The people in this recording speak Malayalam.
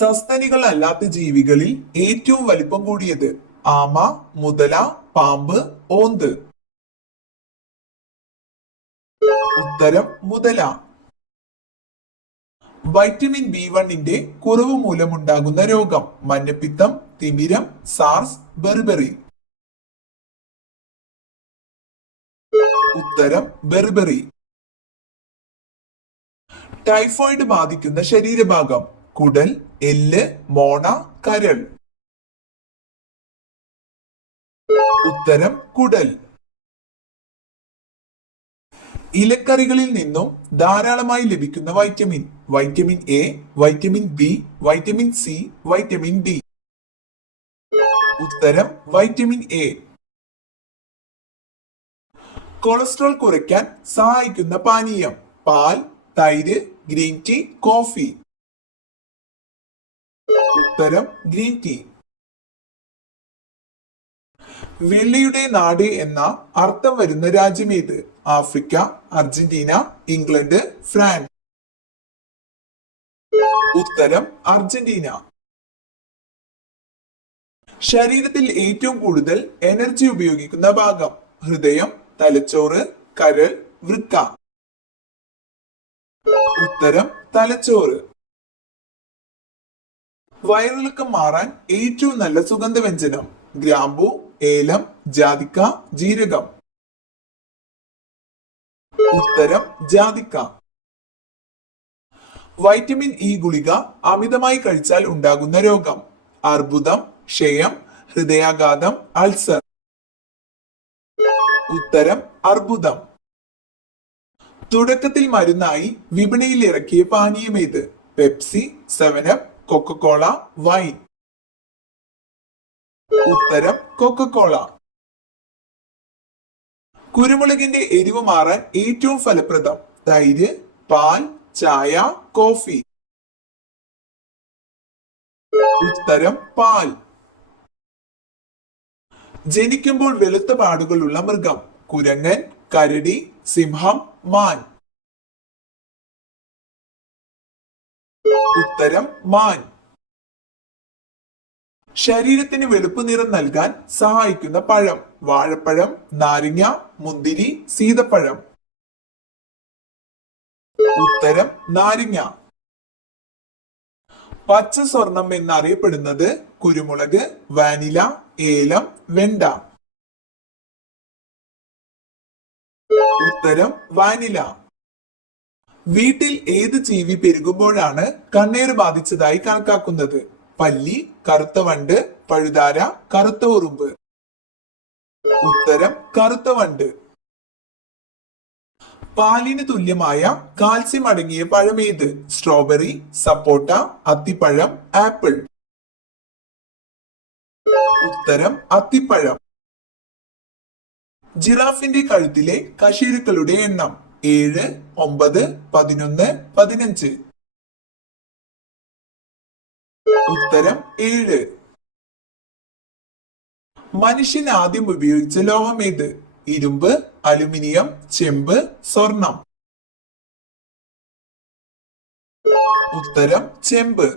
സസ്തനികൾ അല്ലാത്ത ജീവികളിൽ ഏറ്റവും വലിപ്പം കൂടിയത്? ആമ, മുതല, പാമ്പ്, ഓന്ത്. ഉത്തരം മുതല. വൈറ്റമിൻ B1 കുറവ് മൂലമുണ്ടാകുന്ന രോഗം? മഞ്ഞപ്പിത്തം, തിമിരം, സാർസ്, ബെർബറി. ഉത്തരം ബെർബറി. ടൈഫോയിഡ് ബാധിക്കുന്ന ശരീരഭാഗം? കുടൽ, എല്ല്, മോണ, കരൾ. ഉത്തരം കുടൽ. ഇലക്കറികളിൽ നിന്നും ധാരാളമായി ലഭിക്കുന്ന vitamin? Vitamin A, vitamin B, vitamin C, vitamin D. ഉത്തരം വൈറ്റമിൻ എ. കൊളസ്ട്രോൾ കുറയ്ക്കാൻ സഹായിക്കുന്ന പാനീയം? പാൽ, തൈര്, ഗ്രീൻ ടീ, കോഫി. ഉത്തരം ഗ്രീൻ ടീ. വെള്ളിയുടെ നാട് എന്ന അർത്ഥം വരുന്ന രാജ്യമേത്? Africa, Argentina, England, France. ഉത്തരം അർജന്റീന. ശരീരത്തിൽ ഏറ്റവും കൂടുതൽ എനർജി ഉപയോഗിക്കുന്ന ഭാഗം? ഹൃദയം, തലച്ചോറ്, കരൾ, വൃക്ക. ഉത്തരം തലച്ചോറ്. വയറിളക്കം മാറാൻ ഏറ്റവും നല്ല സുഗന്ധവ്യഞ്ജനം? ഗ്രാമ്പു, ഏലം, ജാതിക്ക, ജീരകം. ഉത്തരം ജാതിക്ക. വൈറ്റമിൻ ഇ ഗുളിക അമിതമായി കഴിച്ചാൽ ഉണ്ടാകുന്ന രോഗം? അർബുദം, ക്ഷയം, ഹൃദയാഘാതം, അൾസർ. ഉത്തരം അർബുദം. തുടക്കത്തിൽ മരുന്നായി വിപണിയിൽ ഇറക്കിയ പാനീയം ഏത്? Pepsi, 7up, Coca Cola, wine. ഉത്തരം കൊക്കക്കോള. കുരുമുളകിന്റെ എരിവ് മാറാൻ ഏറ്റവും ഫലപ്രദം? തൈര്, പാൽ, ചായ, കോഫി. ഉത്തരം പാൽ. ജനിക്കുമ്പോൾ വെളുത്ത പാടുകളുള്ള മൃഗം? കുരങ്ങൻ, കരടി, സിംഹം, മാൻ. ഉത്തരം മാൻ. ശരീരത്തിന് വെളുപ്പ് നിറം നൽകാൻ സഹായിക്കുന്ന പഴം? വാഴപ്പഴം, നാരങ്ങ, മുന്തിരി, സീതപ്പഴം. ഉത്തരം നാരങ്ങ. പച്ച സ്വർണം എന്നറിയപ്പെടുന്നത്? കുരുമുളക്, വാനില, ഏലം, വെണ്ട. ഉത്തരം വാനില. വീട്ടിൽ ഏത് ജീവി പെരുകുമ്പോഴാണ് കണ്ണേറ് ബാധിച്ചതായി കണക്കാക്കുന്നത്? പല്ലി, കറുത്ത വണ്ട്, പഴുതാര, കറുത്ത ഉറുമ്പ്. ഉത്തരം കറുത്ത വണ്ട്. പാലിന് തുല്യമായ കാൽസ്യം അടങ്ങിയ പഴമേത്? സ്ട്രോബെറി, സപ്പോട്ട, അത്തിപ്പഴം, ആപ്പിൾ. ഉത്തരം അത്തിപ്പഴം. ജിറാഫിന്റെ കഴുത്തിലെ കശേരുക്കളുടെ എണ്ണം? 7, 9, 11, 15. ഉത്തരം 7. മനുഷ്യൻ ആദ്യം ഉപയോഗിച്ച ലോഹം ഏത്? ഇരുമ്പ്, അലുമിനിയം, ചെമ്പ്, സ്വർണം. ഉത്തരം ചെമ്പ്.